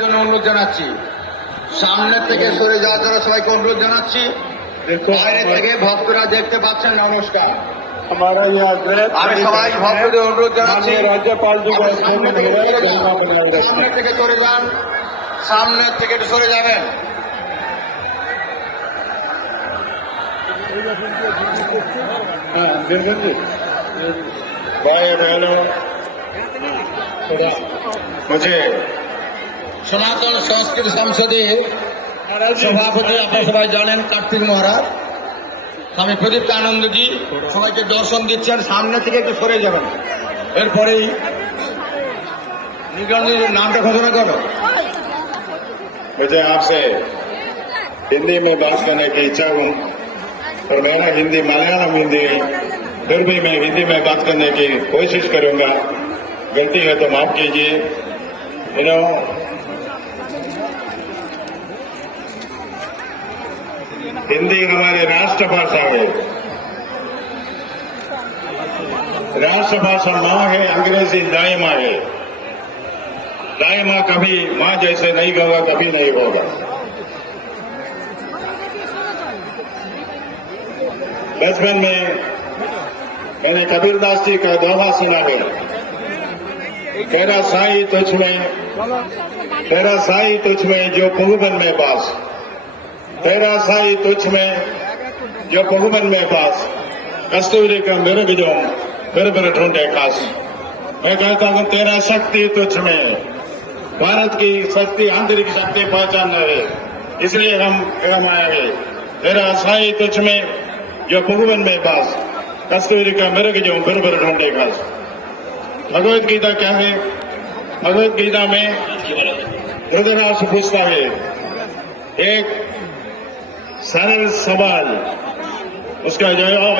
জন্য অনুরোধ জানাচ্ছি, সামনে থেকে সরে যাওয়ার জন্য সবাইকে অনুরোধ জানাচ্ছি। বাইরে থেকে ভক্তরা দেখতে পাচ্ছেন। নমস্কার। আমি সবাই ভক্তদের অনুরোধ জানাচ্ছি, राज्यपाल जी को সামনে থেকে সরে যান, সামনের থেকে একটু সরে যাবেন। भाई बहनों, मुझे সনাতন সংস্কৃতি সংসদের সভাপতি আপনারা সবাই জানেন কার্তিক মহারাজ, স্বামী প্রদীপ্ত আনন্দজি সবাইকে দর্শন দিচ্ছেন। সামনে থেকে একটু সরে যাবেন। এরপরেই নিগমজির নামটা ঘোষণা করো। मुझे आपसे हिंदी में बात करने की इच्छा हूँ, और मेरा हिंदी मलयालम हिंदी है, फिर भी मैं हिंदी में बात करने की कोशिश करूंगा। गलती है तो माफ कीजिए। हिंदी हमारी राष्ट्रभाषा है। राष्ट्रभाषा माँ है, अंग्रेजी दाई माँ है। दाई माँ कभी माँ जैसे नहीं होगा, कभी नहीं होगा। बचपन में मैंने कबीरदास जी का दोहा सुना है, तेरा साई तुझ में, तेरा साई तुझ में जो पहुबन में पास, तेरा साई तुझ में जो पहुबन में पास, कस्तूरी का मिर्ग जो फिर ढूंढे खास। मैं कहता हूँ तेरा शक्ति तुझ में, भारत की शक्ति आंतरिक शक्ति पहचानना है, इसलिए हम आए हैं। तेरा साई तुझ में जो पहुबन में पास, कस्तूरी का मिर्ग जो फिर ढूंढे खास। भगवत गीता क्या है? भगवत गीता में धृतराष्ट्र पूछता है एक सरल सवाल, उसका जवाब